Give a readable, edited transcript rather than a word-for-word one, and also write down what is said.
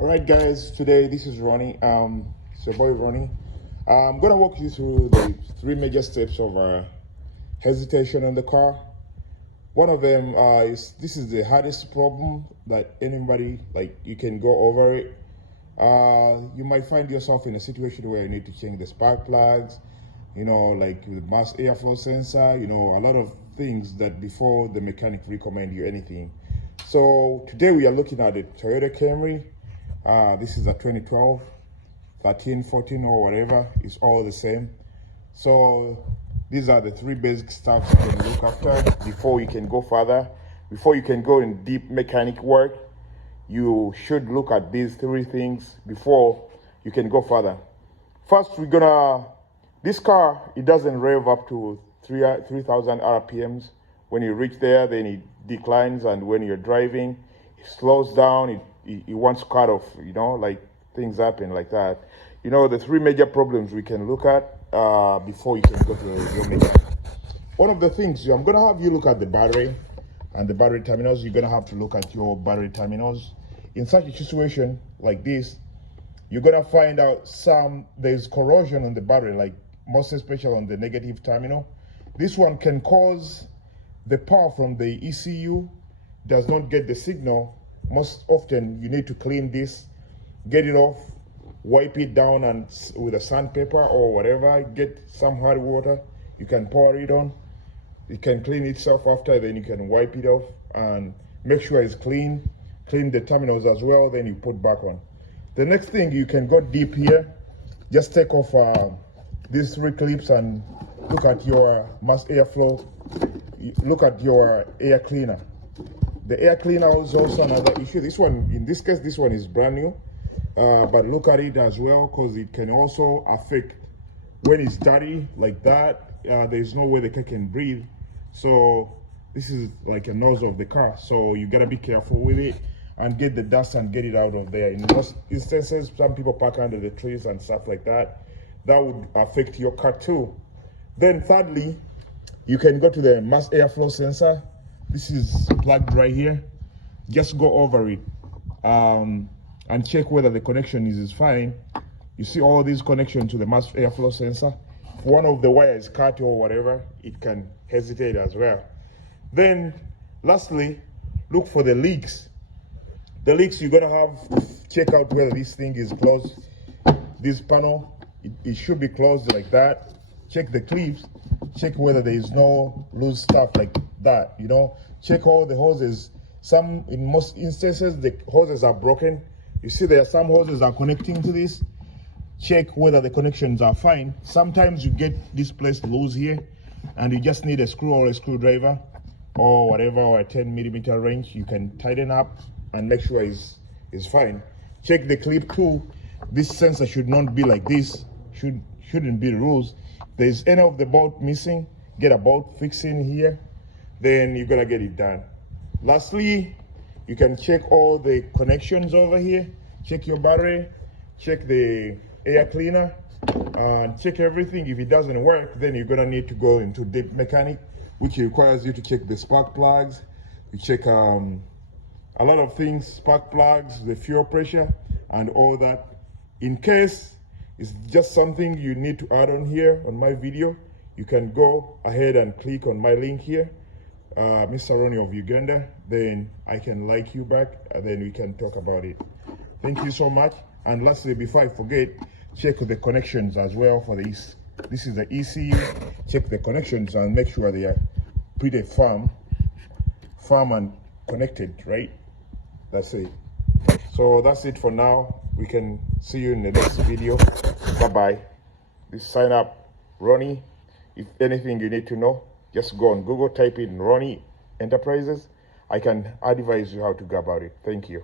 All right, guys. Today, this is Ronnie. It's your boy Ronnie. I'm gonna walk you through the three major steps of hesitation in the car. One of them is this is the hardest problem that anybody you can go over it. You might find yourself in a situation where you need to change the spark plugs. Like with mass airflow sensor. A lot of things that before the mechanic recommend you anything. So today we are looking at the Toyota Camry. This is a 2012, 13, 14 or whatever. It's all the same. So these are the three basic stuff you can look after before you can go further. Before you can go in deep mechanic work, you should look at these three things before you can go further. First, this car, it doesn't rev up to 3,000 RPMs. When you reach there, then it declines, and when you're driving, it slows down, it wants to cut off, things happen like that. The three major problems we can look at before you can go to your mechanic. One of the things, I'm gonna have you look at the battery and the battery terminals. You're gonna have to look at your battery terminals. In such a situation like this, you're gonna find out there's corrosion on the battery, most especially on the negative terminal. This one can cause the power from the ECU does not get the signal. Most often you need to clean this, get it off, wipe it down and with a sandpaper or whatever, get some hot water, you can pour it on. It can clean itself after, then you can wipe it off and make sure it's clean. Clean the terminals as well, then you put back on. The next thing, you can go deep here. Just take off these three clips and look at your mass airflow. Look at your air cleaner. The air cleaner is also another issue. This one, in this case, this one is brand new. But look at it as well, because it can also affect when it's dirty like that. There's no way the car can breathe. So this is like a nozzle of the car. So you gotta be careful with it and get the dust and get it out of there. In most instances, some people park under the trees and stuff like that. That would affect your car too. Then thirdly, you can go to the mass airflow sensor. This is plugged right here. Just go over it and check whether the connection is fine. You see all these connections to the mass airflow sensor. If one of the wires is cut or whatever, it can hesitate as well. Then lastly, look for the leaks. The leaks, you're gonna have to check out whether this thing is closed. This panel, it should be closed like that. Check the clips, check whether there is no loose stuff like that, Check all the hoses. In most instances, the hoses are broken. You see there are some hoses are connecting to this. Check whether the connections are fine. Sometimes you get this place loose here, and you just need a screw or a screwdriver or whatever, or a 10mm wrench. You can tighten up and make sure it's fine. Check the clip too. This sensor should not be like this. Shouldn't be rules. There's any of the bolt missing, get a bolt fixing here, then you're gonna get it done. Lastly, you can check all the connections over here. Check your battery, check the air cleaner, and check everything. If it doesn't work, then you're gonna need to go into deep mechanic, which requires you to check the spark plugs. You check a lot of things, spark plugs, the fuel pressure, and all that. In case it's just something you need to add on here on my video, you can go ahead and click on my link here, Mr. Ronnie of Uganda. Then I can like you back, and then we can talk about it. Thank you so much. And lastly, before I forget, check the connections as well for this. This is the ECU. Check the connections and make sure they are pretty firm and connected, right? That's it. So that's it for now. We can see you in the next video. Bye-bye. This sign up, Ronnie. If anything you need to know, just go on Google, type in Ronnie Enterprises. I can advise you how to go about it. Thank you.